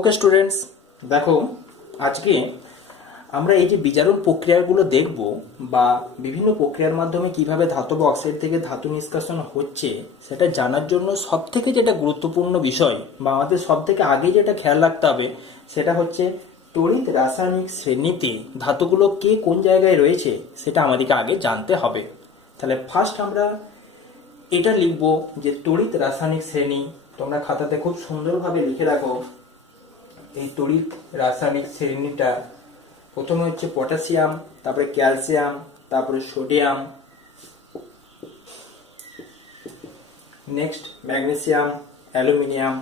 Okay students, দেখো আজকে আমরা এই যে বিজারণ প্রক্রিয়াগুলো দেখব বা বিভিন্ন প্রক্রিয়ার মাধ্যমে কিভাবে ধাতব অক্সাইড থেকে ধাতু নিষ্কাশন হচ্ছে সেটা জানার জন্য সবথেকে যেটা গুরুত্বপূর্ণ বিষয় বা আমাদের সবথেকে আগে যেটা খেয়াল রাখতে হবে সেটা হচ্ছে তড়িৎ রাসায়নিক শ্রেণীতে ধাতুগুলো কে কোন জায়গায় রয়েছে সেটা আমাদেরকে আগে জানতে হবে। তাহলে ফার্স্ট আমরা এটা লিখব যে তড়িৎ রাসায়নিক শ্রেণী। তোমরা খাতাতে খুব সুন্দরভাবে লিখে রাখো এই তড়িৎ রাসায়নিক শ্রেণীটা। প্রথমে হচ্ছে পটাশিয়াম, তারপরে ক্যালসিয়াম, তারপরে সোডিয়াম, নেক্সট ম্যাগনেসিয়াম, অ্যালুমিনিয়াম,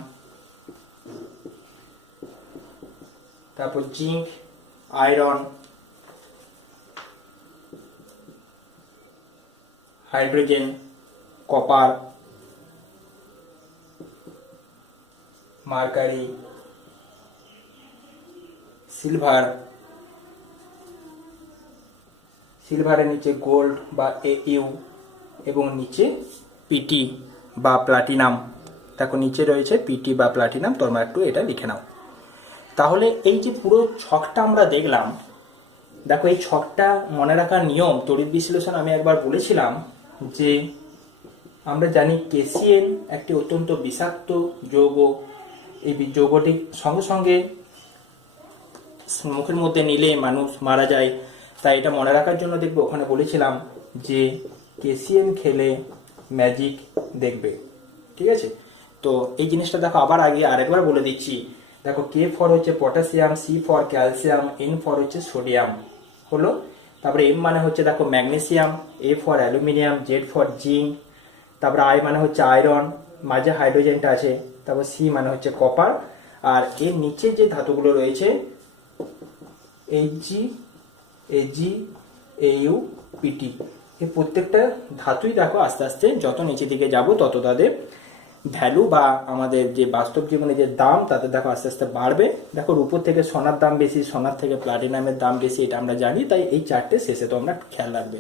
তারপর zinc, iron, hydrogen, copper, mercury, silver, সিলভারের নিচে গোল্ড বা এইউ এবং নিচে পিটি বা প্লাটিনাম। দেখো নিচে রয়েছে পিটি বা প্লাটিনাম, তোমরা একটু এটা লিখে নাও। তাহলে এই যে পুরো ছকটা আমরা দেখলাম, দেখো এই ছকটা মনে রাখার নিয়ম তড়িৎ বিশ্লেষণ আমি একবার বলেছিলাম যে আমরা জানি কেসিএল একটি অত্যন্ত বিষাক্ত যৌগ। এই যৌগটি সঙ্গে সঙ্গে মুখের মধ্যে নিলে মানুষ মারা যায়, তাই এটা মনে রাখার জন্য দেখবো ওখানে বলেছিলাম যে কেসিএম খেলে ম্যাজিক দেখবে। ঠিক আছে, তো এই জিনিসটা দেখো আবার আগে আরেকবার বলে দিচ্ছি। দেখো কে ফর হচ্ছে potassium, C for calcium, N for হচ্ছে সোডিয়াম হলো। তারপরে এম মানে হচ্ছে দেখো magnesium, A for aluminium, Z for zinc, তারপরে আই মানে হচ্ছে আয়রন, মাঝে হাইড্রোজেনটা আছে, তারপর সি মানে হচ্ছে কপার, আর এর নিচে যে ধাতুগুলো রয়েছে এইচজি, এজি, এইউ, পিটি, এই প্রত্যেকটা ধাতুই দেখো আস্তে আস্তে যত নিচের দিকে যাব তত তাদের ভ্যালু বা আমাদের যে বাস্তব জীবনে যে দাম তাদের দেখো আস্তে আস্তে বাড়বে। দেখো রূপোর থেকে সোনার দাম বেশি, সোনার থেকে প্লাটিনামের দাম বেশি, এটা আমরা জানি। তাই এই চারটে শেষে তোমরা খেয়াল রাখবে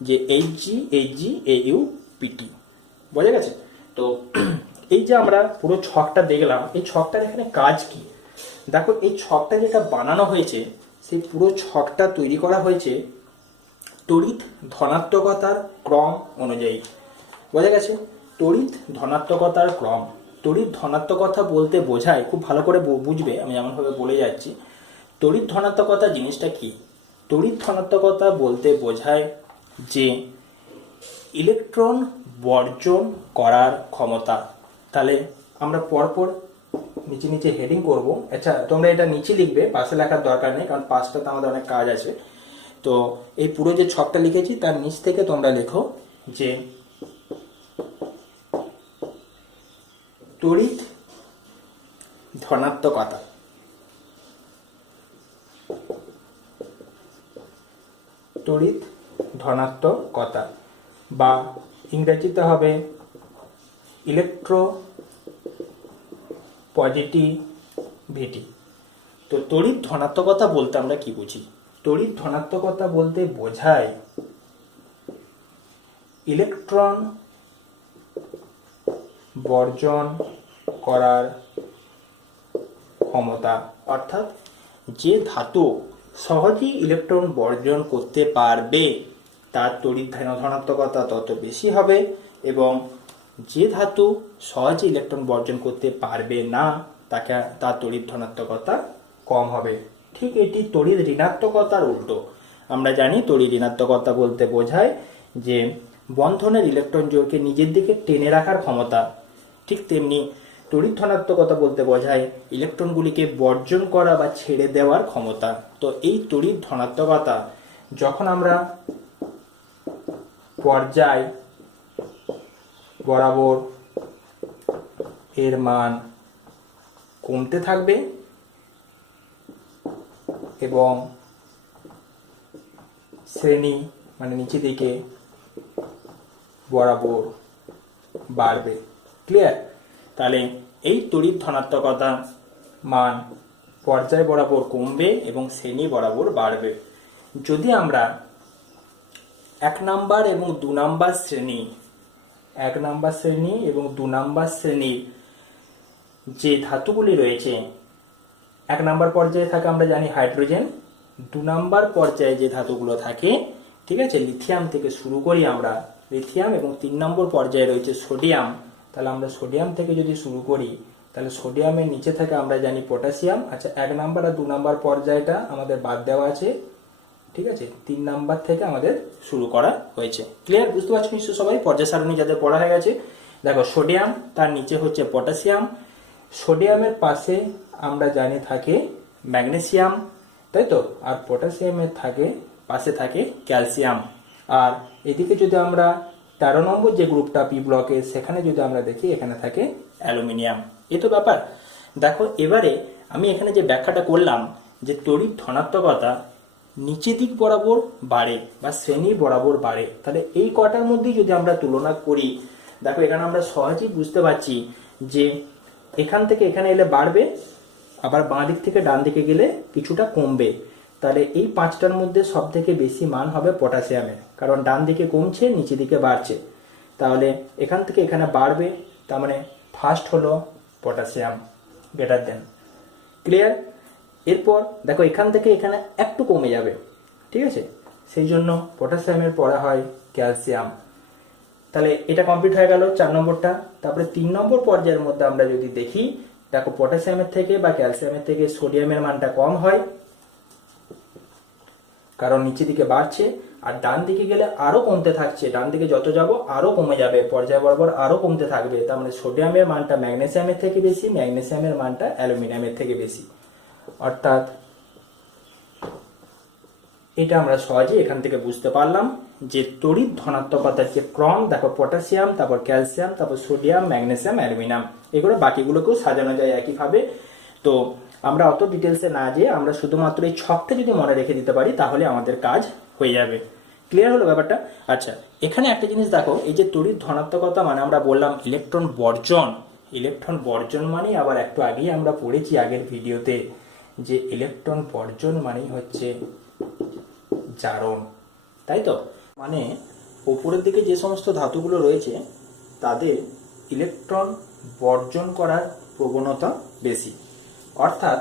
যে এইচজি, এইচজি, এইউ, পিটি। বোঝা গেছে? তো এই যে আমরা পুরো ছকটা দেখলাম, এই ছকটার এখানে কাজ কি? দেখো এই ছকটা যেটা বানানো হয়েছে সেই পুরো ছকটা তৈরি করা হয়েছে তড়িৎ ধনাত্মকতার ক্রম অনুযায়ী। বোঝা গেছে? তড়িৎ ধনাত্মকতার ক্রম। তড়িৎ ধনাত্মকতা বলতে বোঝায়, খুব ভালো করে বুঝবে, আমি এমনভাবে বলে যাচ্ছি। তড়িৎ ধনাত্মকতা জিনিসটা কি? তড়িৎ ধনাত্মকতা বলতে বোঝায় যে ইলেকট্রন বর্জন করার ক্ষমতা। তাহলে আমরা পরপর নিচে নিচে হেডিং করব। আচ্ছা, তোমরা এটা নিচে লিখবে, পাশে লেখার দরকার নেই, কারণ পাশটাতে আমাদের অনেক কাজ আছে। তো এই পুরো যে ছকটা লিখেছি তার নিচ থেকে তোমরা লেখো যে তড়িৎ ধনাত্মকতা। তড়িৎ ধনাত্মকতা বা ইংরেজিতে হবে ইলেকট্রো পজিটিভিটি। তো তড়িৎ ধনাত্মকতা বলতে আমরা কি বুঝি? তড়িৎ ধনাত্মকতা বলতে বোঝায় ইলেকট্রন বর্জন করার ক্ষমতা। অর্থাৎ যে ধাতু সহজেই ইলেকট্রন বর্জন করতে পারবে তার তড়িৎ ধনাত্মকতা তত বেশি হবে, এবং যে ধাতু সহজে ইলেকট্রন বর্জন করতে পারবে না তার তড়িৎ ধনাত্মকতা কম হবে। ঠিক এটি তড়িৎ ঋণাত্মকতার উল্টো। আমরা জানি তড়িৎ ঋণাত্মকতা বলতে বোঝায় যে বন্ধনের ইলেকট্রন জোড়কে নিজের দিকে টেনে রাখার ক্ষমতা। ঠিক তেমনি তড়িৎ ধনাত্মকতা বলতে বোঝায় ইলেকট্রনগুলিকে বর্জন করা বা ছেড়ে দেওয়ার ক্ষমতা। তো এই তড়িৎ ধনাত্মকতা যখন আমরা পর্যায় বরাবর এর মান কমতে থাকবে এবং শ্রেণী মানে নিচে দিকে বরাবর বাড়বে। ক্লিয়ার? তাহলে এই তড়িৎ ধনাত্মকতা মান পর্যায় বরাবর কমবে এবং শ্রেণী বরাবর বাড়বে। যদি আমরা 1 নাম্বার এবং 2 নাম্বার শ্রেণী, 1 নাম্বার শ্রেণী এবং 2 নাম্বার শ্রেণীর যে ধাতুগুলি রয়েছে 1 নাম্বার পর্যায়ে থাকে আমরা জানি হাইড্রোজেন, 2 নাম্বার পর্যায়ে যে ধাতুগুলো থাকে, ঠিক আছে, লিথিয়াম থেকে শুরু করি আমরা, লিথিয়াম, এবং 3 নম্বর পর্যায়ে রয়েছে সোডিয়াম। তাহলে আমরা সোডিয়াম থেকে যদি শুরু করি, তাহলে সোডিয়ামের নিচে থেকে আমরা জানি পটাশিয়াম। আচ্ছা, 1 নাম্বার আর 2 নাম্বার পর্যায়টা আমাদের বাদ দেওয়া আছে, ঠিক আছে, 3 নাম্বার থেকে আমাদের শুরু করা হয়েছে। ক্লিয়ার? বুঝতে পারছো নিশ্চয় সবাই? পর্যায় সারণী যাদের পড়া হয়ে গেছে, দেখো সোডিয়াম, তার নিচে হচ্ছে পটাশিয়াম, সোডিয়ামের পাশে আমরা জানি থাকে ম্যাগনেসিয়াম, তাই তো, আর পটাশিয়ামের পাশে থাকে ক্যালসিয়াম। আর এদিকে যদি আমরা 13 নম্বর যে গ্রুপটা পি ব্লকে, সেখানে যদি আমরা দেখি এখানে থাকে অ্যালুমিনিয়াম। এই তো ব্যাপার। দেখো এবারে আমি এখানে যে ব্যাখ্যাটা করলাম যে তড়িৎ ধনাত্মকতা নিচের দিক বরাবর বাড়ে বা শ্রেণী বরাবর বাড়ে, তাহলে এই কটার মধ্যেই যদি আমরা তুলনা করি, দেখো এখানে আমরা সহজেই বুঝতে পারছি যে এখান থেকে এখানে এলে বাড়বে, আবার বাঁ দিক থেকে ডান দিকে গেলে কিছুটা কমবে। তাহলে এই 5টার মধ্যে সব থেকে বেশি মান হবে পটাশিয়ামের, কারণ ডান দিকে কমছে, নিচে দিকে বাড়ছে। তাহলে এখান থেকে এখানে বাড়বে, তার মানে ফার্স্ট হলো পটাশিয়াম, গ্রেটার দেন। ক্লিয়ার? এরপর দেখো এখান থেকে এখানে একটু কমে যাবে, ঠিক আছে, সেই জন্য পটাশিয়ামের পরে হয় ক্যালসিয়াম। তাহলে এটা কমপ্লিট হয়ে গেল 4 নম্বরটা। তারপরে 3 নম্বর পর্যায়ের মধ্যে আমরা যদি দেখি, দেখো পটাশিয়ামের থেকে বা ক্যালসিয়ামের থেকে সোডিয়ামের মানটা কম হয়, কারণ নিচের দিকে বাড়ছে, আর ডান দিকে গেলে আরো কমতে থাকছে, ডান দিকে যত যাব আরো কমে যাবে, পর্যায় বরাবর আরো কমতে থাকবে। তার মানে সোডিয়ামের মানটা ম্যাগনেসিয়ামের থেকে বেশি, ম্যাগনেসিয়ামের মানটা অ্যালুমিনিয়ামের থেকে বেশি। অর্থাৎ এটা আমরা সহজেই এখান থেকে বুঝতে পারলাম যে তড়িৎ ধনাত্মকতার যে ক্রম, দেখো পটাশিয়াম, তারপর ক্যালসিয়াম, তারপর সোডিয়াম, ম্যাগনেসিয়াম, অ্যালুমিনিয়াম, এগুলো বাকিগুলোকেও সাজানো যায় একইভাবে। তো আমরা অত ডিটেলসে না যেয়ে আমরা শুধুমাত্র এই ছকটা যদি মনে রেখে দিতে পারি, তাহলে আমাদের কাজ হয়ে যাবে। ক্লিয়ার হলো ব্যাপারটা? আচ্ছা, এখানে একটা জিনিস দেখো, এই যে তড়িৎ ধনাত্মকতা মানে আমরা বললাম ইলেকট্রন বর্জন, ইলেকট্রন বর্জন মানে আবার একটু আগেই আমরা পড়েছি আগের ভিডিওতে যে ইলেকট্রন বর্জন মানেই হচ্ছে জারণ, তাই তো, মানে উপরের দিকে যে সমস্ত ধাতুগুলো রয়েছে তাদের ইলেকট্রন বর্জন করার প্রবণতা বেশি। অর্থাৎ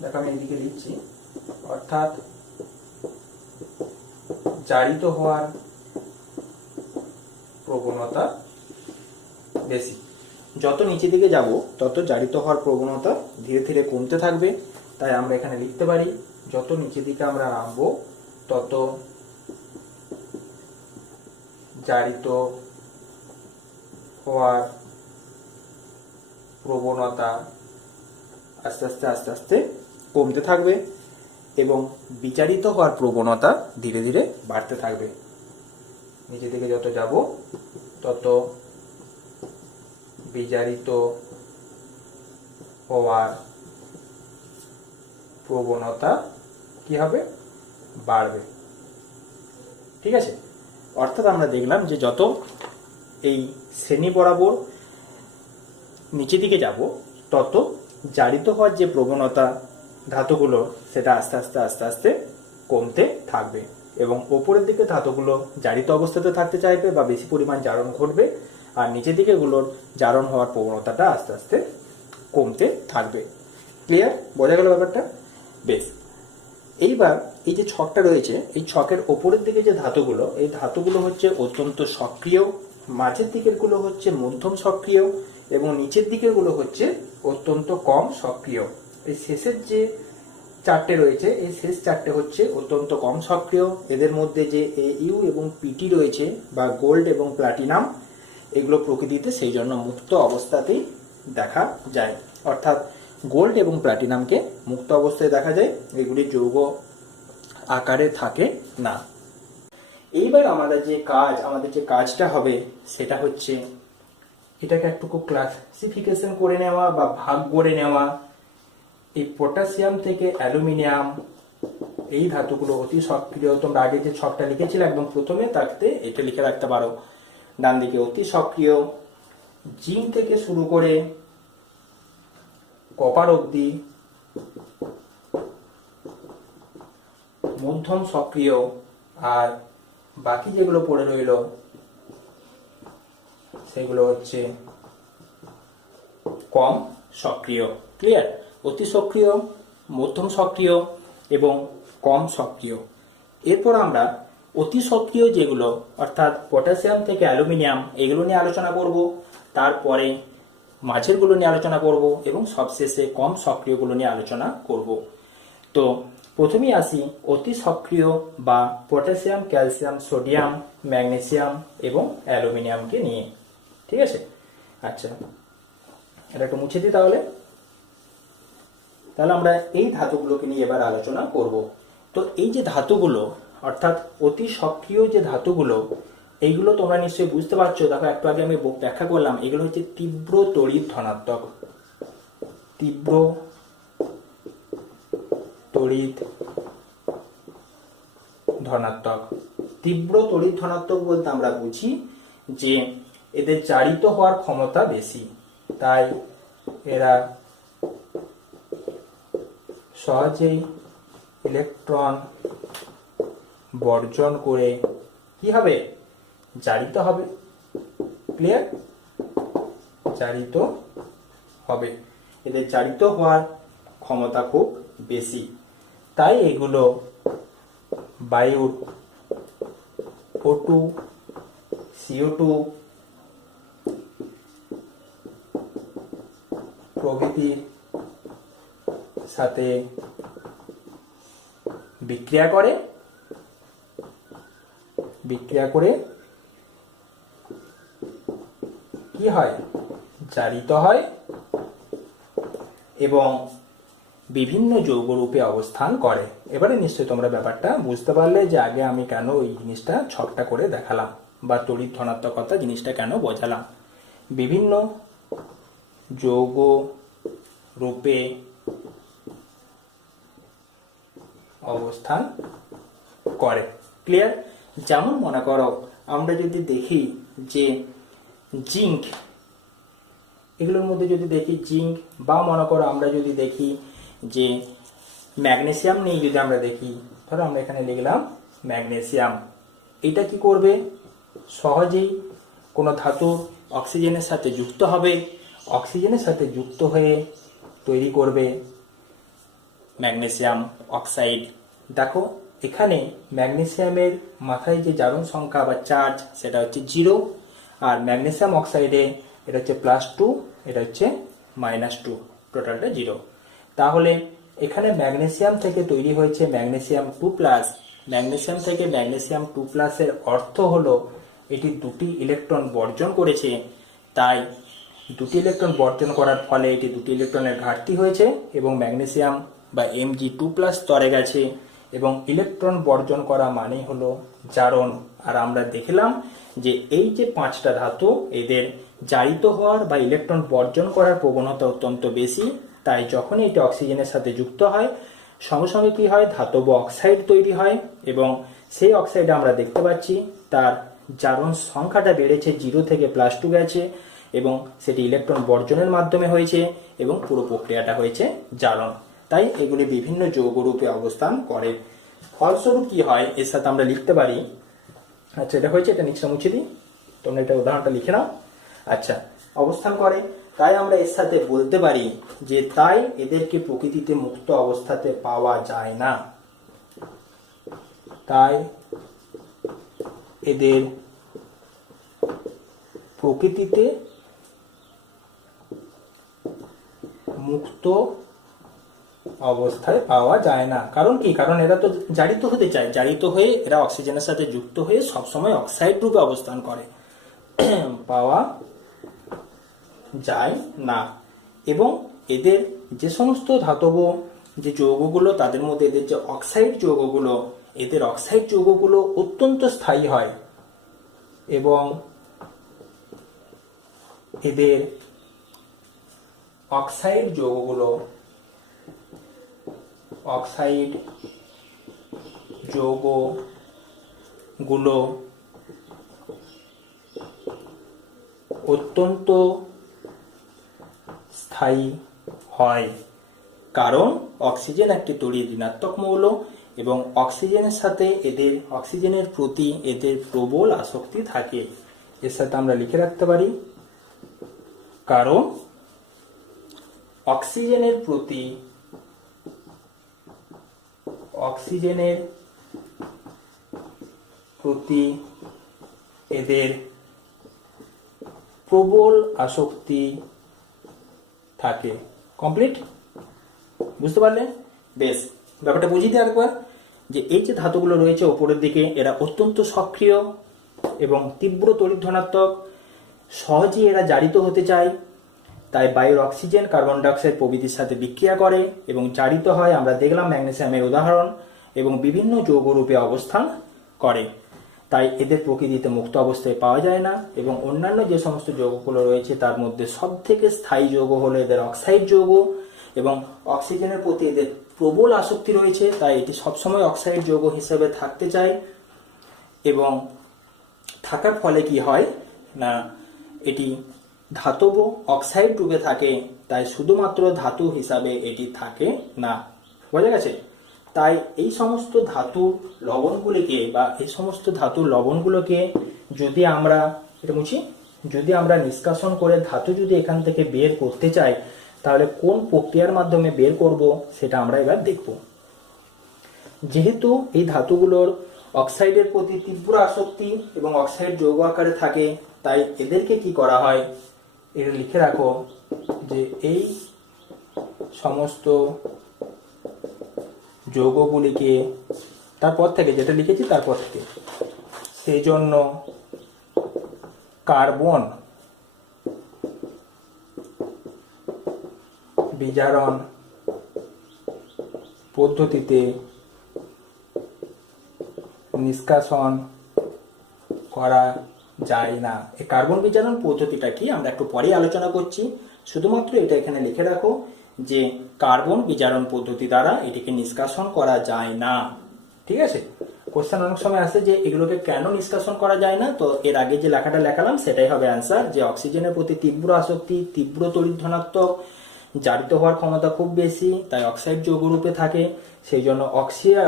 দেখো আমি এদিকে লিখছি, অর্থাৎ জারিত হওয়ার প্রবণতা বেশি। যত নিচে দিকে যাব তত জারিত হওয়ার প্রবণতা ধীরে ধীরে কমতে থাকবে। তাই আমরা এখানে লিখতে পারি যত নিচের দিকে আমরা নামবো তত জারিত হওয়ার প্রবণতা আস্তে আস্তে আস্তে আস্তে কমতে থাকবে এবং বিচারিত হওয়ার প্রবণতা ধীরে ধীরে বাড়তে থাকবে। নিচের দিকে যত যাব তত বিচারিত হওয়ার প্রবণতা কি হবে? বাড়বে। ঠিক আছে? অর্থাৎ আমরা দেখলাম যে যত এই শ্রেণী বরাবর নিচের দিকে যাব তত জারিত হওয়ার যে প্রবণতা ধাতুগুলো সেটা আস্তে আস্তে আস্তে আস্তে কমতে থাকবে এবং ওপরের দিকে ধাতুগুলো জারিত অবস্থাতে থাকতে চাইবে বা বেশি পরিমাণ জারণ ঘটবে, আর নিচের দিকে গুলোর জারণ হওয়ার প্রবণতাটা আস্তে আস্তে কমতে থাকবে। ক্লিয়ার? বোঝা গেল ব্যাপারটা? বেশ, এইবার এই যে ছকটা রয়েছে এই ছকের ওপরের দিকে যে ধাতুগুলো, এই ধাতুগুলো হচ্ছে অত্যন্ত সক্রিয়, মাঝের দিকের গুলো হচ্ছে মধ্যম সক্রিয় এবং নিচের দিকের গুলো হচ্ছে অত্যন্ত কম সক্রিয়। এই শেষের যে চারটে রয়েছে এই শেষ চারটে হচ্ছে অত্যন্ত কম সক্রিয়। এদের মধ্যে যে AU এবং PT রয়েছে বা গোল্ড এবং প্লাটিনাম, এগুলো প্রকৃতিতে সেই জন্য মুক্ত অবস্থাতেই দেখা যায়। অর্থাৎ গোল্ড এবং প্লাটিনামকে মুক্ত অবস্থায় দেখা যায়, এগুলি যৌগ আকারে থাকে না। এইবার আমাদের যে কাজটা হবে সেটা হচ্ছে এটাকে একটু ক্লাসিফিকেশন করে নেওয়া বা ভাগ করে নেওয়া। এই পটাশিয়াম থেকে অ্যালুমিনিয়াম এই ধাতুগুলো অতি সক্রিয়। তোমরা আগে যে ছকটা লিখেছিলে একদম প্রথমে তাতে এটা লিখে রাখতে পারো, ডান দিকে অতি সক্রিয়। জিঙ্ক থেকে শুরু করে কপার অবধি মধ্যম সক্রিয়, আর বাকি যেগুলো পড়ে রইল সেগুলো হচ্ছে কম সক্রিয়। ক্লিয়ার? অতি সক্রিয়, মধ্যম সক্রিয় এবং কম সক্রিয়। এরপর আমরা অতি সক্রিয় যেগুলো অর্থাৎ পটাশিয়াম থেকে অ্যালুমিনিয়াম এগুলো নিয়ে আলোচনা করব, তারপরে মাঝেরগুলো নিয়ে আলোচনা করব এবং সবশেষে কম সক্রিয়গুলো নিয়ে আলোচনা করব। তো প্রথমেই আসি অতি সক্রিয় বা পটাশিয়াম, ক্যালসিয়াম, সোডিয়াম, ম্যাগনেসিয়াম এবং অ্যালুমিনিয়ামকে নিয়ে। ঠিক আছে, আচ্ছা এটা একটু মুছে দিই। তাহলে আমরা এই ধাতুগুলোকে নিয়ে এবার আলোচনা করব। তো এই যে ধাতুগুলো অর্থাৎ অতি সক্রিয় যে ধাতুগুলো, এইগুলো তোমরা নিশ্চয়ই বুঝতে পারছো। দেখো একটু আগে আমি ব্যাখ্যা করলাম, এগুলো হচ্ছে তীব্র তড়িৎ ধনাত্মক। তীব্র তড়িৎ ধনাত্মক। তীব্র তড়িৎ ধনাত্মক বলতে আমরা বুঝি যে এদের জারিত হওয়ার ক্ষমতা বেশি, তাই এরা সহজেই ইলেকট্রন বর্জন করে কি হবে, জারিত হবে। ক্লিয়ার? জারিত হবে, এদের জারিত হওয়ার ক্ষমতা খুব বেশি, তাই এগুলো বায়ুর O2, CO2 প্রভৃতির সাথে বিক্রিয়া করে কি হয়, জারিত হয় এবং বিভিন্ন যৌগরূপে অবস্থান করে। এবারে নিশ্চয়ই তোমরা ব্যাপারটা বুঝতে পারলে যে আগে আমি কেন এই জিনিসটা ছকটা করে দেখালাম বা তড়িৎ ধনাত্মকতা জিনিসটা কেন বোঝালাম। বিভিন্ন যৌগ রূপে অবস্থান করে। ক্লিয়ার? যেমন মনে করো আমরা যদি দেখি যে জিঙ্ক, এগুলোর মধ্যে যদি দেখি জিঙ্ক, বা মনে করো আমরা যদি দেখি যে ম্যাগনেসিয়াম নিয়ে যদি আমরা দেখি, ধরো আমরা এখানে লিখলাম ম্যাগনেসিয়াম, এটা কি করবে, সহজেই কোনো ধাতুর অক্সিজেনের সাথে যুক্ত হবে, অক্সিজেনের সাথে যুক্ত হয়ে তৈরি করবে ম্যাগনেসিয়াম অক্সাইড। দেখো এখানে ম্যাগনেসিয়ামের মাথায় যে জারণ সংখ্যা বা চার্জ সেটা হচ্ছে 0, আর ম্যাগনেসিয়াম অক্সাইডে এটা হচ্ছে +2, এটা হচ্ছে -2, টোটালটা 0। তাহলে এখানে ম্যাগনেসিয়াম থেকে তৈরি হয়েছে ম্যাগনেসিয়াম 2+। ম্যাগনেসিয়াম থেকে ম্যাগনেসিয়াম 2+ এর অর্থ হলো এটি দুটি ইলেকট্রন বর্জন করেছে, তাই দুটি ইলেকট্রন বর্জন করার ফলে এটি দুটি ইলেকট্রনের ঘাটতি হয়েছে এবং ম্যাগনেসিয়াম বা Mg2+ স্তরে গেছে এবং ইলেকট্রন বর্জন করা মানে হলো জারণ। আর আমরা দেখলাম যে এই যে 5টা ধাতু এদের জারিত হওয়ার বা ইলেকট্রন বর্জন করার প্রবণতা অত্যন্ত বেশি, তাই যখনই এটি অক্সিজেনের সাথে যুক্ত হয় সঙ্গে সঙ্গে কি হয়, ধাতব অক্সাইড তৈরি হয় এবং সেই অক্সাইডে আমরা দেখতে পাচ্ছি তার জারণ সংখ্যাটা বেড়েছে, 0 থেকে +2 গেছে এবং সেটি ইলেকট্রন বর্জনের মাধ্যমে হয়েছে এবং পুরো প্রক্রিয়াটা হয়েছে জারণ। তাই এগুলি বিভিন্ন যৌগরূপে অবস্থান করে। ফলস্বরূপ কি হয়, এর সাথে আমরা লিখতে পারি, আচ্ছা এটা হয়েছে, এটা নিচে মুছে দিই, তোমরা এটা উদাহরণটা লিখে নাও। আচ্ছা, অবস্থান করে, তাই আমরা এর সাথে বলতে পারি যে তাই এদেরকে প্রকৃতিতে মুক্ত অবস্থাতে পাওয়া যায় না, তাই এদের প্রকৃতিতে মুক্ত অবস্থায় পাওয়া যায় না। কারণ কি, কারণ এরা তো জারিত হতে চায়, জারিত হয়ে এরা অক্সিজেনের সাথে যুক্ত হয়ে সবসময় অক্সাইড রূপে অবস্থান করে, পাওয়া যায় না। এবং এদের যে সমস্ত ধাতব যে যৌগগুলো, তাদের মধ্যে এদের যে অক্সাইড যৌগগুলো, এদের অক্সাইড যৌগগুলো অত্যন্ত স্থায়ী হয় এবং এদের অক্সাইড যৌগগুলো অত্যন্ত স্থায়ী হয়, কারণ অক্সিজেন একটি তড়িৎ ঋণাত্মক মৌল এবং অক্সিজেনের সাথে এদের, অক্সিজেনের প্রতি এদের প্রবল আসক্তি থাকে। এর সাথে আমরা লিখে রাখতে পারি, কারণ অক্সিজেনের প্রতি এদের প্রবল আসক্তি থাকে। কমপ্লিট? বুঝতে পারলেন? বেশ, ব্যাপারটা বুঝিয়ে দিই একবার, যে এই যে ধাতুগুলো রয়েছে ওপরের দিকে, এরা অত্যন্ত সক্রিয় এবং তীব্র তড়িৎ ধনাত্মক, সহজেই এরা জারিত হতে চায়, তাই বায়ুর অক্সিজেন, কার্বন ডাইঅক্সাইড প্রভৃতির সাথে বিক্রিয়া করে এবং জারিত হয়। আমরা দেখলাম ম্যাগনেসিয়ামের উদাহরণ, এবং বিভিন্ন যৌগরূপে অবস্থান করে। তাই এদের প্রকৃতিতে মুক্ত অবস্থায় পাওয়া যায় না, এবং অন্যান্য যে সমস্ত যৌগগুলো রয়েছে তার মধ্যে সব থেকে স্থায়ী যৌগ হলো এদের অক্সাইড যৌগ, এবং অক্সিজেনের প্রতি এদের প্রবল আসক্তি রয়েছে, তাই এটি সবসময় অক্সাইড যৌগ হিসেবে থাকতে চায়। এবং থাকার ফলে কি হয় না, এটি ধাতব অক্সাইড রূপে থাকে, তাই শুধুমাত্র ধাতু হিসাবে এটি থাকে না। বোঝা গেছে? তাই এই সমস্ত ধাতুর লবণগুলোকে যদি আমরা নিষ্কাশন করে ধাতু যদি এখান থেকে বের করতে চাই, তাহলে কোন প্রক্রিয়ার মাধ্যমে বের করব সেটা আমরা এবার দেখব। যেহেতু এই ধাতুগুলোর অক্সাইডের প্রতি তীব্র আসক্তি এবং অক্সাইড যৌগ আকারে থাকে, তাই এদেরকে কি করা হয়, এটা লিখে রাখো যে এই সমস্ত যৌগগুলিকে, তারপর থেকে যেটা লিখেছি তারপর থেকে, সেই জন্য কার্বন বিজারণ পদ্ধতিতে নিষ্কাশন করা যায় না। এই কার্বন বিজারণ পদ্ধতিটা কি আমরা একটু পরে আলোচনা করছি, শুধুমাত্র এটা এখানে লিখে রাখো যে কার্বন বিজারণ পদ্ধতি দ্বারা এটিকে নিষ্কাশন করা যায় না। ঠিক আছে? কোশ্চেন অনেক সময় আসে যে এগুলোকে কেন নিষ্কাশন করা যায় না, তো এর আগে যে লেখাটা লেখালাম সেটাই হবে অ্যান্সার, যে অক্সিজেনের প্রতি তীব্র আসক্তি, তীব্র তড়িৎ ধনাত্মক, জারিত হওয়ার ক্ষমতা খুব বেশি, তাই অক্সাইড যৌগরূপে থাকে। সেই জন্য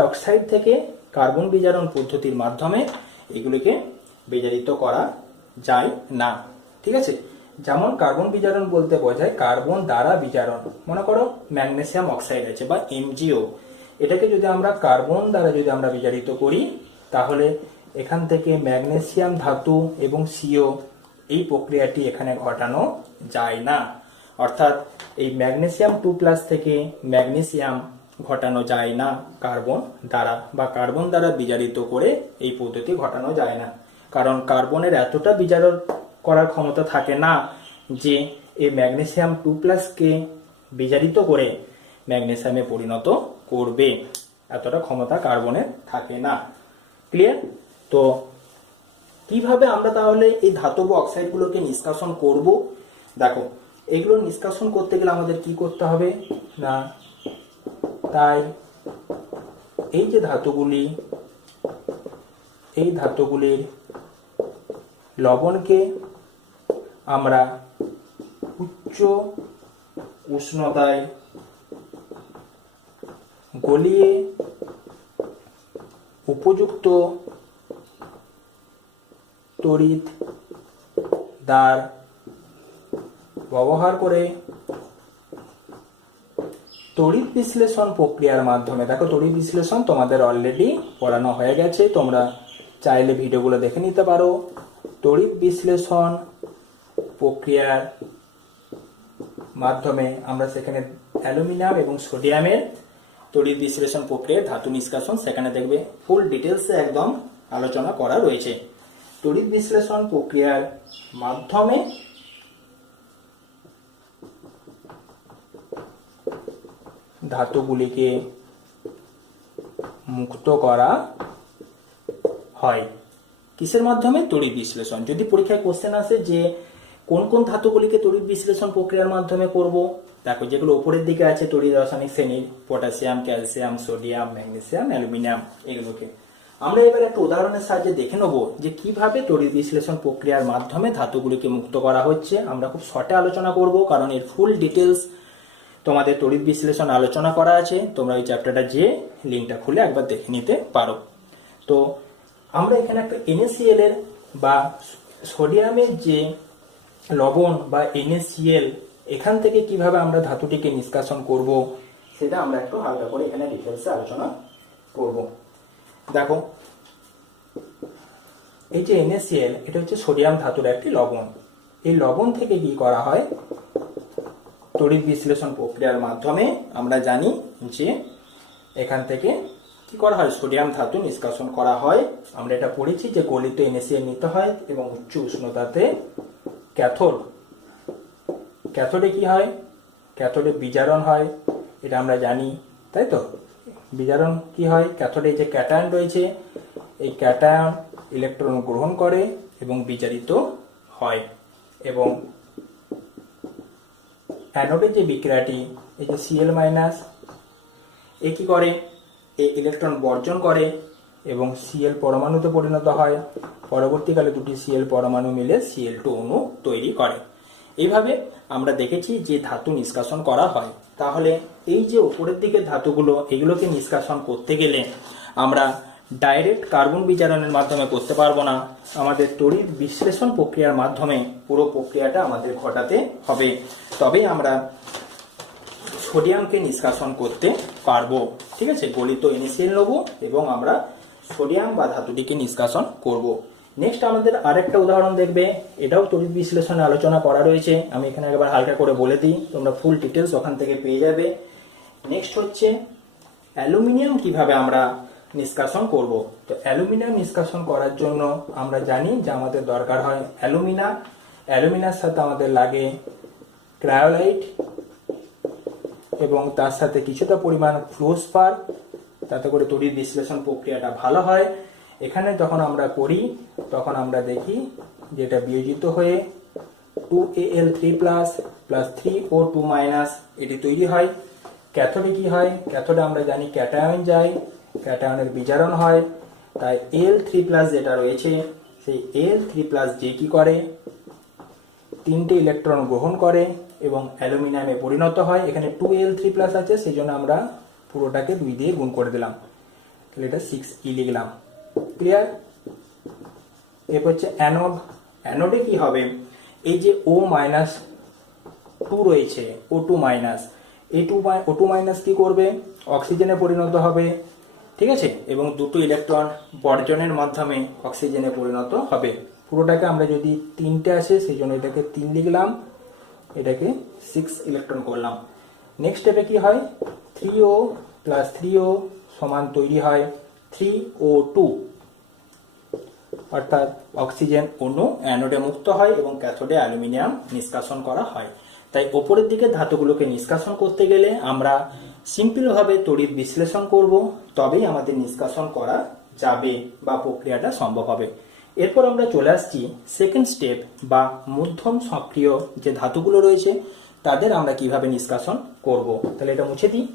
অক্সাইড থেকে কার্বন বিজারণ পদ্ধতির মাধ্যমে এগুলিকে বিজারিত করা যায় না। ঠিক আছে? যেমন কার্বন বিজারণ বলতে বোঝায় কার্বন দ্বারা বিজারণ। মনে করো ম্যাগনেসিয়াম অক্সাইড আছে বা MgO, এটাকে যদি আমরা কার্বন দ্বারা বিজারিত করি, তাহলে এখান থেকে ম্যাগনেসিয়াম ধাতু এবং CO এই প্রক্রিয়াটি এখানে ঘটানো যায় না। অর্থাৎ এই ম্যাগনেসিয়াম 2+ থেকে ম্যাগনেসিয়াম ঘটানো যায় না কার্বন দ্বারা, বা কার্বন দ্বারা বিজারিত করে এই পদ্ধতি ঘটানো যায় না, কারণ কার্বনের এতটা বিজারণ করার ক্ষমতা থাকে না যে এই ম্যাগনেসিয়াম 2+ কে বিজারিত করে ম্যাগনেসিয়ামে পরিণত করবে, এতটা ক্ষমতা কার্বনের থাকে না। ক্লিয়ার? তো কিভাবে আমরা তাহলে এই ধাতব অক্সাইডগুলোকে নিষ্কাশন করব? দেখো, এগুলো নিষ্কাশন করতে গেলে আমাদের কি করতে হবে না, তাই এই যে এই ধাতুগুলির লবণকে আমরা উচ্চ উষ্ণতায় গলিয়ে উপযুক্ত তড়িৎ দ্বার ব্যবহার করে তড়িৎ বিশ্লেষণ প্রক্রিয়ার মাধ্যমে, দেখো তড়িৎ বিশ্লেষণ তোমাদের অলরেডি পড়ানো হয়ে গেছে, তোমরা চাইলে ভিডিওগুলো দেখে নিতে পারো। তড়িৎ বিশ্লেষণ প্রক্রিয়ার মাধ্যমে আমরা সেখানে অ্যালুমিনিয়াম এবং সোডিয়ামের তড়িৎ বিশ্লেষণ প্রক্রিয়ার ধাতু নিষ্কাশন, সেখানে দেখবে ফুল ডিটেলসে একদম আলোচনা করা রয়েছে। তড়িৎ বিশ্লেষণ প্রক্রিয়ার মাধ্যমে ধাতুগুলিকে মুক্ত করা হয়। কিসের মাধ্যমে? তড়িৎ বিশ্লেষণ। যদি পরীক্ষায় কোশ্চেন আসে যে কোন কোন ধাতুগুলিকে তড়িৎ বিশ্লেষণ প্রক্রিয়ার মাধ্যমে করব, দেখো যেগুলো উপরের দিকে আছে তড়িৎ রাসায়নিক শ্রেণীর, potassium, calcium, sodium, magnesium, aluminium, এগুলোকে আমরা এবার একটা উদাহরণের সাহায্যে দেখে নেব যে কিভাবে তড়িৎ বিশ্লেষণ প্রক্রিয়ার মাধ্যমে ধাতুগুলিকে মুক্ত করা হচ্ছে। আমরা খুব শর্টে আলোচনা করব, কারণ এর ফুল ডিটেলস তোমাদের তড়িৎ বিশ্লেষণ আলোচনা করা আছে, তোমরা এই চ্যাপ্টারটা যে লিঙ্কটা খুলে একবার দেখে নিতে পারো। তো আমরা এখানে একটা NaCl এর বা সোডিয়ামের যে লবণ বা NaCl এখান থেকে কিভাবে আমরা ধাতুটিকে নিষ্কাশন করব সেটা আমরা একটু হালকা করে এখানে ডিটেলসে আলোচনা করব। দেখো, এই যে NaCl এটা হচ্ছে সোডিয়াম ধাতুর একটি লবণ। এই লবণ থেকে কি করা হয়, তড়িৎ বিশ্লেষণ প্রক্রিয়ার মাধ্যমে আমরা জানি যে এখান থেকে কি করা হয়, সোডিয়াম ধাতু নিষ্কাশন করা হয়। আমরা এটা পড়েছি যে গলিত NaCl নিতে হয় এবং উচ্চ উষ্ণতাতে ক্যাথোডে কি হয়, ক্যাথোডে বিজারণ হয়, এটা আমরা জানি, তাই তো। বিজারণ কি হয়, ক্যাথোডে যে ক্যাটায়ন রয়েছে এই ক্যাটায়ন ইলেকট্রন গ্রহণ করে এবং বিজারিত হয়, এবং অ্যানোডের যে বিক্রিয়াটি, এই যে Cl মাইনাস, এ কি করে, এই ইলেকট্রন বর্জন করে এবং Cl পরমাণুতে পরিণত হয়। পরবর্তীকালে দুটি Cl পরমাণু মিলে Cl2 অণু তৈরি করে। এইভাবে আমরা দেখেছি যে ধাতু নিষ্কাশন করা হয়। তাহলে এই যে উপরের দিকের ধাতুগুলো, এগুলোকে নিষ্কাশন করতে গেলে আমরা ডাইরেক্ট কার্বন বিজারণের মাধ্যমে করতে পারবো না, আমাদের তড়িৎ বিশ্লেষণ প্রক্রিয়ার মাধ্যমে পুরো প্রক্রিয়াটা আমাদের ঘটাতে হবে। তবেই আমরা সোডিয়ামকে নিষ্কাশন করতে পারবো। ঠিক আছে, গলিত NaCl নেব এবং আমরা সোডিয়াম বা ধাতুটিকে নিষ্কাশন করব। নেক্সট আমাদের আরেকটা উদাহরণ দেখবে, এটাও তড়িৎ বিশ্লেষণে আলোচনা করা রয়েছে। আমি এখানে একবার হালকা করে বলে দিই, তোমরা ফুল ডিটেলস ওখান থেকে পেয়ে যাবে। নেক্সট হচ্ছে অ্যালুমিনিয়াম কিভাবে আমরা নিষ্কাশন করব। তো অ্যালুমিনিয়াম নিষ্কাশন করার জন্য আমরা জানি যে আমাদের দরকার হয় অ্যালুমিনার সাথে আমাদের লাগে ক্রায়োলাইট এবং তার সাথে কিছুটা পরিমাণ ফ্লোরস্পার, তাতে করে তড়িৎ বিশ্লেষণ প্রক্রিয়াটা ভালো হয়। এখানে যখন আমরা করি তখন আমরা দেখি যেটা বিয়োজিত হয়ে 2Al3+ প্লাস 3O2 মাইনাস এটি তৈরি হয়। ক্যাথোডে কি হয়, ক্যাথোডে আমরা জানি ক্যাটায়ন যায়, ক্যাটায়নের বিজারণ হয়, তাই Al3+ যেটা রয়েছে সেই Al3+ যে কি করে, তিনটে ইলেকট্রন গ্রহণ করে এবং অ্যালুমিনিয়ামে পরিণত হয়। এখানে 2Al3+ আছে, সেই জন্য আমরা পুরোটাকে 2 দিয়ে গুণ করে দিলাম, তাহলে এটা 6E লিখলাম। ক্লিয়ার? এরপর হচ্ছে অ্যানোড। অ্যানোডে কি হবে, এই যে O-2 রয়েছে, O2-, এই O2- কি করবে, অক্সিজেনে পরিণত হবে। ঠিক আছে, এবং দুটো ইলেকট্রন বর্জনের মাধ্যমে অক্সিজেনে পরিণত হবে। পুরোটাকে আমরা যদি 3টে আসে সেই জন্য এটাকে 3 লিখলাম, এটাকে 6 ইলেকট্রন করলাম। নেক্সট স্টেপে কি হয়, 3O প্লাস 3O সমান তৈরি হয় 3O2, অর্থাৎ অক্সিজেন অণু অ্যানোডে মুক্ত হয় এবং ক্যাথোডে অ্যালুমিনিয়াম নিষ্কাশন করা হয়। তাই ওপরের দিকে ধাতুগুলোকে নিষ্কাশন করতে গেলে আমরা সিম্পলভাবে তড়িৎ বিশ্লেষণ করব, তবেই আমাদের নিষ্কাশন করা যাবে বা প্রক্রিয়াটা সম্ভব হবে। এরপর আমরা চলে আসছি সেকেন্ড স্টেপ বা মধ্যম সক্রিয় যে ধাতুগুলো রয়েছে তাদের আমরা কিভাবে নিষ্কাশন করব। তাহলে এটা মুছে দিই।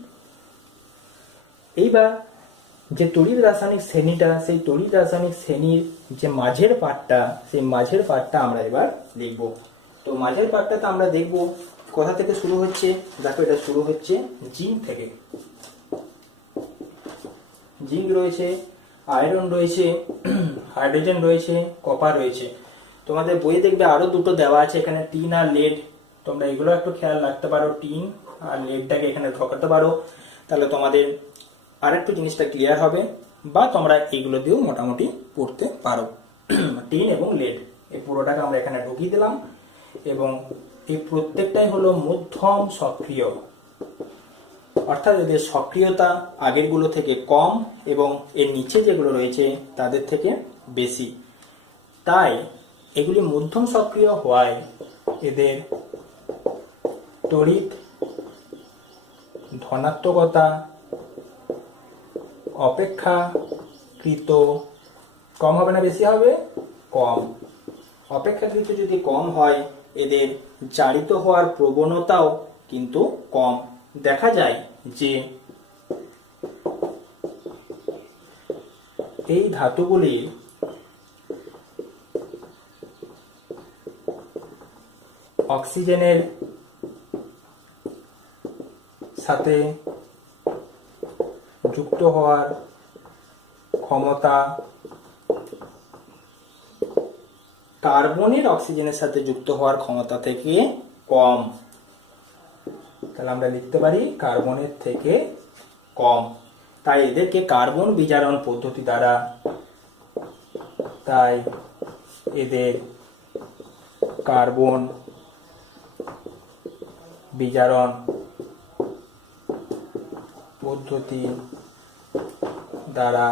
এইবার যে তড়িৎ রাসায়নিক শ্রেণীটা, সেই তড়িৎ রাসায়নিক শ্রেণীর যে মাঝের পার্টটা, সেই মাঝের পার্টটা আমরা এবার লিখব। তো মাঝের পার্টটাতে আমরা দেখব কোথা থেকে শুরু হচ্ছে। দেখো, এটা শুরু হচ্ছে জিঙ্ক থেকে। জিঙ্ক রয়েছে, আয়রন রয়েছে, হাইড্রোজেন রয়েছে, কপার রয়েছে। তোমাদের বইয়ে দেখবে আরো দুটো দেওয়া আছে, এখানে টিন আর লেড। তোমরা এগুলো একটু খেয়াল রাখতে পারো, টিন আর লেডটাকে এখানে ঢোকাতে পারো, তাহলে তোমাদের আরেকটু জিনিসটা ক্লিয়ার হবে। বা তোমরা এগুলো দিয়েও মোটামুটি পড়তে পারো। টিন এবং লেড এই পুরোটাকে আমরা এখানে ঢুকিয়ে দিলাম এবং এই প্রত্যেকটাই হলো মধ্যম সক্রিয়, অর্থাৎ এদের সক্রিয়তা আগেরগুলো থেকে কম এবং এর নিচে যেগুলো রয়েছে তাদের থেকে বেশি। তাই এগুলি মধ্যম সক্রিয় হওয়ায় এদের তড়িৎ ধনাত্মকতা অপেক্ষাকৃত কম হবে না বেশি হবে? কম। অপেক্ষাকৃত যদি কম হয় এদের জারিত হওয়ার প্রবণতাও কিন্তু কম। দেখা যায় যে এই ধাতুগুলির অক্সিজেনের সাথে যুক্ত হওয়ার ক্ষমতা কার্বনের অক্সিজেনের সাথে যুক্ত হওয়ার ক্ষমতা থেকে কম। তাহলে আমরা লিখতে পারি কার্বনের থেকে কম। তাই এদেরকে কার্বন বিজারণ পদ্ধতি দ্বারা এদের কার্বন বিজারণ পদ্ধতি দ্বারা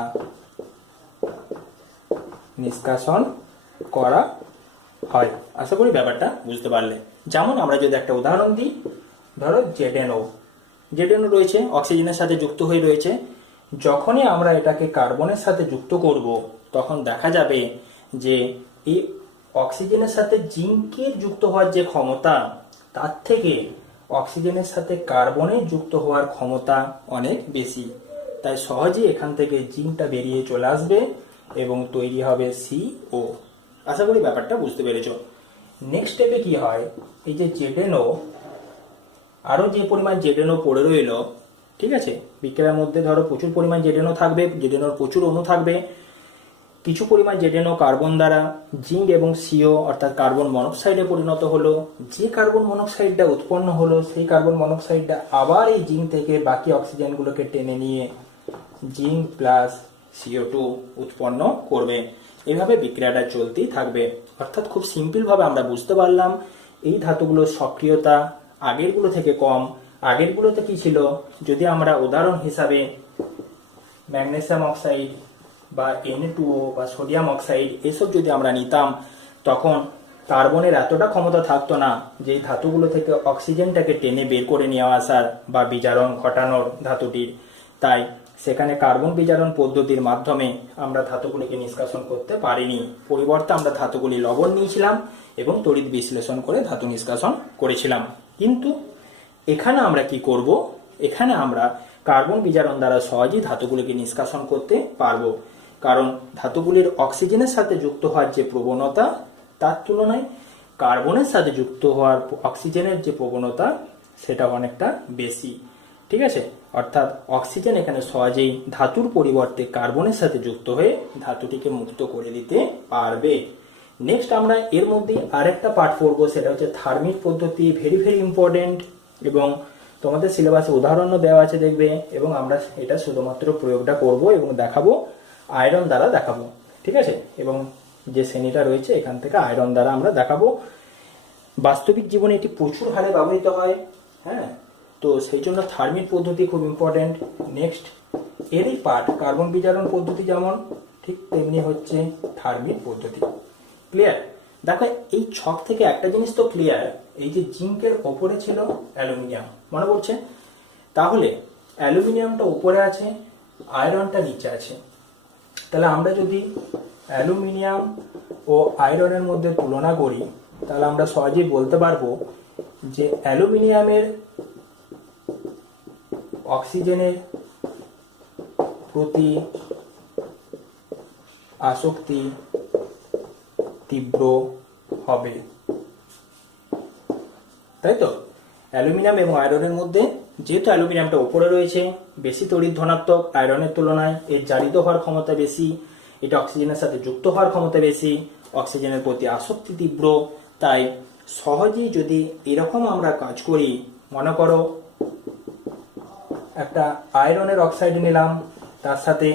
নিষ্কাশন করা হয়। আশা করি ব্যাপারটা বুঝতে পারলে। যেমন আমরা যদি একটা উদাহরণ দিই, ধরো জেডেনও রয়েছে, অক্সিজেনের সাথে যুক্ত হয়ে রয়েছে। যখনই আমরা এটাকে কার্বনের সাথে যুক্ত করব তখন দেখা যাবে যে এই অক্সিজেনের সাথে জিঙ্কের যুক্ত হওয়ার যে ক্ষমতা, তার থেকে অক্সিজেনের সাথে কার্বনের যুক্ত হওয়ার ক্ষমতা অনেক বেশি। তাই সহজেই এখান থেকে জিঙ্কটা বেরিয়ে চলে আসবে এবং তৈরি হবে CO। আশা করি ব্যাপারটা বুঝতে পেরেছ। নেক্সট স্টেপে কি হয়, এই যে জেডেনও, আরো যে পরিমাণ জেডেনও পড়ে রইল, ঠিক আছে, বিক্রিয়ার মধ্যে ধরো প্রচুর পরিমাণ জেডেনও থাকবে, জেডেনওর প্রচুর অণু থাকবে। কিছু পরিমাণ জেডেনও কার্বন দ্বারা জিঙ্ক এবং CO অর্থাৎ কার্বন মনোক্সাইডে পরিণত হলো। যে কার্বন মনোক্সাইডটা উৎপন্ন হলো সেই কার্বন মনোক্সাইডটা আবার এই জিঙ্ক থেকে বাকি অক্সিজেনগুলোকে টেনে নিয়ে জিঙ্ক প্লাস CO2 উৎপন্ন করবে। এভাবে বিক্রিয়াটা চলতেই থাকবে। অর্থাৎ খুব সিম্পল ভাবে আমরা বুঝতে পারলাম এই ধাতুগুলোর সক্রিয়তা আগেরগুলো থেকে কম। আগেরগুলোতে কি ছিল, যদি আমরা উদাহরণ হিসাবে ম্যাগনেসিয়াম অক্সাইড বা Na2O বা সোডিয়াম অক্সাইড এসব যদি আমরা নিতাম, তখন কার্বনের এতটা ক্ষমতা থাকতো না যে ধাতুগুলো থেকে অক্সিজেনটাকে টেনে বের করে নিয়ে আসার বা বিজারণ ঘটানোর ধাতুটির। তাই সেখানে কার্বন বিজারণ পদ্ধতির মাধ্যমে আমরা ধাতুগুলিকে নিষ্কাশন করতে পারিনি। পরিবর্তে আমরা ধাতুগুলি লবণ নিয়েছিলাম এবং তড়িৎ বিশ্লেষণ করে ধাতু নিষ্কাশন করেছিলাম। কিন্তু এখানে আমরা কি করব, এখানে আমরা কার্বন বিজারণ দ্বারা সহজেই ধাতুগুলিকে নিষ্কাশন করতে পারবো। কারণ ধাতুগুলির অক্সিজেনের সাথে যুক্ত হওয়ার যে প্রবণতা, তার তুলনায় কার্বনের সাথে যুক্ত হওয়ার অক্সিজেনের যে প্রবণতা সেটা অনেকটা বেশি। ঠিক আছে, অর্থাৎ অক্সিজেন এখানে সহজেই ধাতুর পরিবর্তে কার্বনের সাথে যুক্ত হয়ে ধাতুটিকে মুক্ত করে দিতে পারবে। নেক্সট আমরা এর মধ্যে আরেকটা পার্ট পড়বো, সেটা হচ্ছে থার্মিক পদ্ধতি। ভেরি ভেরি ইম্পর্টেন্ট এবং তোমাদের সিলেবাসে উদাহরণও দেওয়া আছে দেখবে, এবং আমরা এটা শুধুমাত্র প্রয়োগটা করব এবং দেখাবো, আয়রন দ্বারা দেখাবো। ঠিক আছে, এবং যে শ্রেণীটা রয়েছে এখান থেকে আয়রন দ্বারা আমরা দেখাবো। বাস্তবিক জীবনে এটি প্রচুর হারে ব্যবহৃত হয়। হ্যাঁ, তো সেই জন্য থার্মিক পদ্ধতি খুব ইম্পর্টেন্ট। নেক্সট এরই পার্ট কার্বন বিজারণ পদ্ধতি যেমন, ঠিক তেমনি হচ্ছে থার্মিক পদ্ধতি। ক্লিয়ার? দেখো এই ছক থেকে একটা জিনিস তো ক্লিয়ার, এই যে জিঙ্কের ওপরে ছিল অ্যালুমিনিয়াম, মনে পড়ছে? তাহলে অ্যালুমিনিয়ামটা উপরে আছে, আয়রনটা নিচে আছে। তাহলে আমরা যদি অ্যালুমিনিয়াম ও আয়রনের মধ্যে তুলনা করি, তাহলে আমরা সহজেই বলতে পারবো যে অ্যালুমিনিয়ামের অক্সিজেনের প্রতি আসক্তি তীব্র হবে, তাই তো? অ্যালুমিনিয়াম এবং আয়রনের মধ্যে, যেহেতু অ্যালুমিনিয়ামটা উপরে রয়েছে, বেশি তড়িৎ ধনাত্মক আয়রনের তুলনায়, এর জারিত হওয়ার ক্ষমতা বেশি, এটা অক্সিজেনের সাথে যুক্ত হওয়ার ক্ষমতা বেশি, অক্সিজেনের প্রতি আসক্তি তীব্র। তাই সহজেই যদি এরকম আমরা কাজ করি, মনে করো একটা আয়রনের অক্সাইড নিলাম, তার সাথে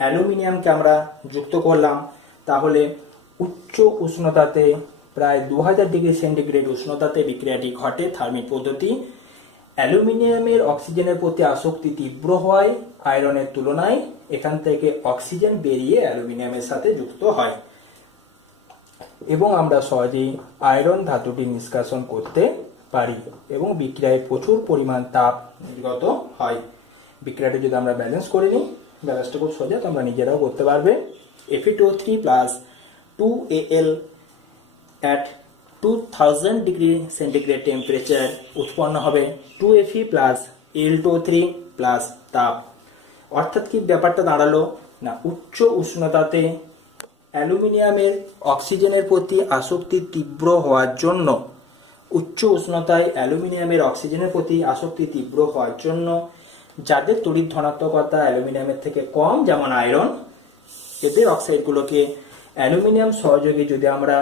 অ্যালুমিনিয়ামকে আমরা যুক্ত করলাম, তাহলে উচ্চ উষ্ণতাতে প্রায় 2000 ডিগ্রি সেন্টিগ্রেড উষ্ণতাতে বিক্রিয়াটি ঘটে থার্মিক পদ্ধতি। অ্যালুমিনিয়ামের অক্সিজেনের প্রতি আসক্তি তীব্র হওয়ায় আয়রনের তুলনায় এখান থেকে অক্সিজেন বেরিয়ে অ্যালুমিনিয়ামের সাথে যুক্ত হয় এবং আমরা সহজেই আয়রন ধাতুটি নিষ্কাশন করতে পারি এবং বিক্রিয়ায় প্রচুর পরিমাণ তাপ নির্গত হয়। বিক্রিয়াটি যদি আমরা ব্যালেন্স করে নিই, ব্যালেন্সটা খুব সোজা, তোমরা নিজেরাও করতে পারবে। Fe2O3 plus 2Al at 2000 degree centigrade temperature উৎপন্ন হবে 2Fe প্লাস Al2O3 প্লাস তাপ। অর্থাৎ কি ব্যাপারটা দাঁড়ালো না, উচ্চ উষ্ণতাতে অ্যালুমিনিয়ামের অক্সিজেনের প্রতি আসক্তি তীব্র হওয়ার জন্য, উচ্চ উষ্ণতায় অ্যালুমিনিয়ামের অক্সিজেনের প্রতি আসক্তি তীব্র হওয়ার জন্য যাদের তড়িৎ ধনাত্মকতা অ্যালুমিনিয়ামের থেকে কম, যেমন আয়রন, এদের অক্সাইডগুলোকে অ্যালুমিনিয়াম সহযোগে যদি আমরা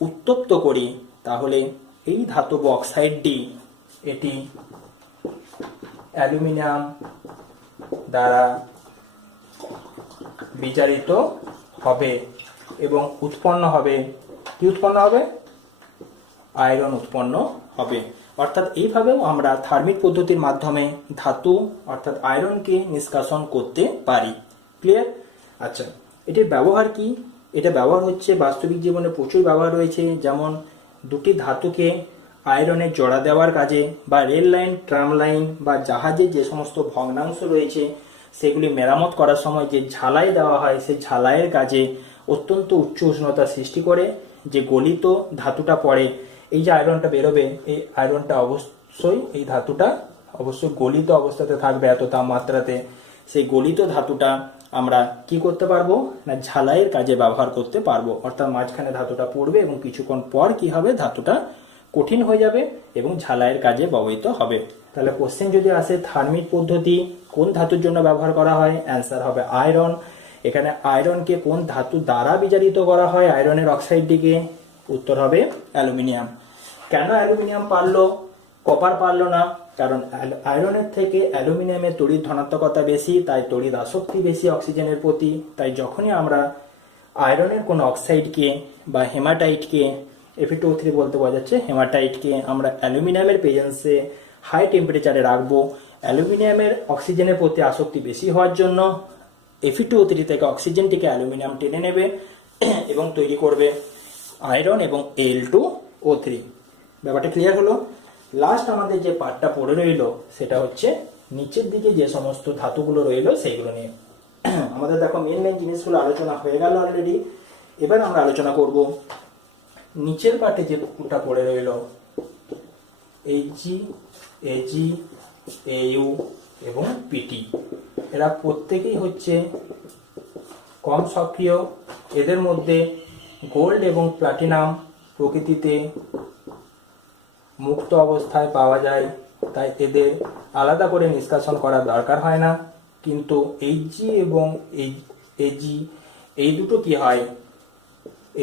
উত্তপ্ত করি, তাহলে এই ধাতব অক্সাইডটি এটি অ্যালুমিনিয়াম দ্বারা বিজারিত হবে এবং উৎপন্ন হবে, কি উৎপন্ন হবে? আয়রন উৎপন্ন হবে। অর্থাৎ এইভাবেও আমরা থার্মিক পদ্ধতির মাধ্যমে ধাতু অর্থাৎ আয়রনকে নিষ্কাশন করতে পারি। ক্লিয়ার? আচ্ছা, এটির ব্যবহার কি? এটা ব্যবহার হচ্ছে বাস্তবিক জীবনে প্রচুর ব্যবহার রয়েছে, যেমন দুটি ধাতুকে আয়রনে জোড়া দেওয়ার কাজে, বা রেল লাইন, ট্রাম লাইন বা জাহাজের যে সমস্ত ভগ্নাংশ রয়েছে সেগুলি মেরামত করার সময় যে ঝালাই দেওয়া হয়, সেই ঝালাইয়ের কাজে অত্যন্ত উচ্চ উষ্ণতা সৃষ্টি করে যে গলিত ধাতুটা পড়ে, এই যে আয়রনটা বেরোবে, এই আয়রনটা অবশ্যই, এই ধাতুটা অবশ্যই গলিত অবস্থাতে থাকবে এত তাপমাত্রাতে। সেই গলিত ধাতুটা আমরা কি করতে পারবো না, ঝালাইয়ের কাজে ব্যবহার করতে পারবো। অর্থাৎ মাঝখানে ধাতুটা পড়বে এবং কিছুক্ষণ পর কি হবে, ধাতুটা কঠিন হয়ে যাবে এবং ঝালাইয়ের কাজে ব্যবহৃত হবে। তাহলে কোশ্চেন যদি আসে থার্মিক পদ্ধতি কোন ধাতুর জন্য ব্যবহার করা হয়, অ্যান্সার হবে আয়রন। এখানে আয়রনকে কোন ধাতু দ্বারা বিজারিত করা হয়, আয়রনের অক্সাইডটিকে, উত্তর হবে অ্যালুমিনিয়াম। কেন অ্যালুমিনিয়াম পারলো, কপার পারলো না? কারণ আয়রনের থেকে অ্যালুমিনিয়ামের তড়িৎ ধনাত্মকতা বেশি, তাই তড়িৎ আসক্তি বেশি অক্সিজেনের প্রতি। তাই যখনই আমরা আয়রনের কোনো অক্সাইডকে বা হেমাটাইটকে, Fe2O3 বলতে বোঝাচ্ছে হেমাটাইটকে, আমরা অ্যালুমিনিয়ামের প্রেজেন্সে হাই টেম্পারেচারে রাখবো। অ্যালুমিনিয়ামের অক্সিজেনের প্রতি আসক্তি বেশি হওয়ার জন্য Fe2O3 থেকে অক্সিজেনটিকে অ্যালুমিনিয়াম টেনে নেবে এবং তৈরি করবে আয়রন এবং Al2O3। ব্যাপারটা ক্লিয়ার হলো? লাস্ট আমাদের যে পার্টটা পড়ে রইল সেটা হচ্ছে নিচের দিকে যে সমস্ত ধাতুগুলো রইল সেইগুলো নিয়ে। আমাদের দেখো মেন জিনিসগুলো আলোচনা হয়ে গেল অলরেডি। এবার আমরা আলোচনা করব নিচের পার্টে যে পুরোটা পড়ে রইল, Hg, Ag, Au এবং Pt। এরা প্রত্যেকেই হচ্ছে কম সক্রিয়। এদের মধ্যে গোল্ড এবং প্লাটিনাম প্রকৃতিতে মুক্ত অবস্থায় পাওয়া যায়, তাই এদের আলাদা করে নিষ্কাশন করার দরকার হয় না। কিন্তু Hg এবং Ag এই দুটো কি হয়,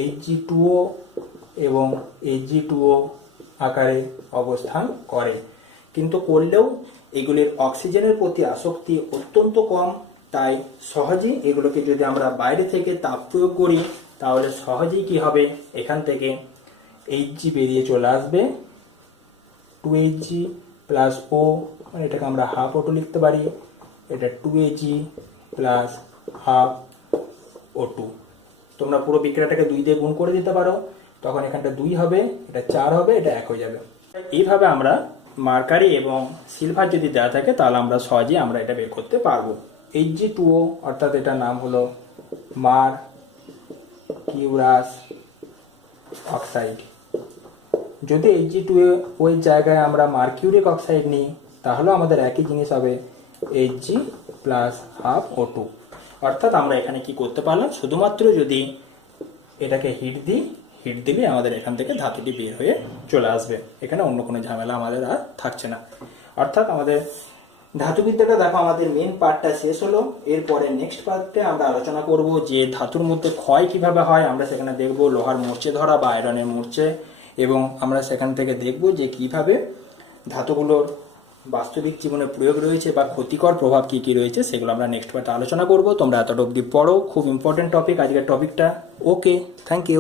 Hg2O এবং Ag2O আকারে অবস্থান করে, কিন্তু করলেও এগুলির অক্সিজেনের প্রতি আসক্তি অত্যন্ত কম। তাই সহজেই এগুলোকে যদি আমরা বাইরে থেকে তাপ প্রয়োগ করি তাহলে সহজেই কি হবে, এখান থেকে Hg বেরিয়ে চলে আসবে 2Hg প্লাস O, মানে এটাকে আমরা হাফ O2 লিখতে পারি। এটা 2Hg প্লাস হাফ O2। তোমরা পুরো বিক্রিয়াটাকে 2 দিয়ে গুণ করে দিতে পারো, তখন এখানটা 2 হবে, এটা 4 হবে, এটা 1 হয়ে যাবে। এইভাবে আমরা মার্কারি এবং সিলভার যদি দেওয়া থাকে তাহলে আমরা সহজেই আমরা এটা বের করতে পারবো। Hg2O অর্থাৎ এটার নাম হলো মার্কিউরাস অক্সাইড। যদি Hg2O ওই জায়গায় আমরা মার্কিউরিক অক্সাইড নিই তাহলে আমাদের একই জিনিস হবে Hg প্লাস হাফ O2। অর্থাৎ আমরা এখানে কি করতে পারলাম, শুধুমাত্র যদি এটাকে হিট দিই, হিট দিলে আমাদের এখান থেকে ধাতুটি বের হয়ে চলে আসবে, এখানে অন্য কোনো ঝামেলা আমাদের আর থাকছে না। অর্থাৎ আমাদের ধাতুবিদ্যাটা দেখো আমাদের মেন পার্টটা শেষ হলো। এরপরে নেক্সট পার্টে আমরা আলোচনা করব যে ধাতুর মধ্যে ক্ষয় কিভাবে হয়। আমরা সেখানে দেখব লোহার মূর্ছে ধরা বা আয়রনের মূর্ছে, এবং আমরা সেখান থেকে দেখব যে কিভাবে ধাতুগুলোর বাস্তবিক জীবনে প্রয়োগ রয়েছে বা ক্ষতিকর প্রভাব কি কি রয়েছে, সেগুলো আমরা নেক্সট পার্টে আলোচনা করব। তোমরা এতটা অবধি পড়ো, খুব ইম্পর্টেন্ট টপিক আজকের টপিকটা। ওকে, থ্যাংক ইউ।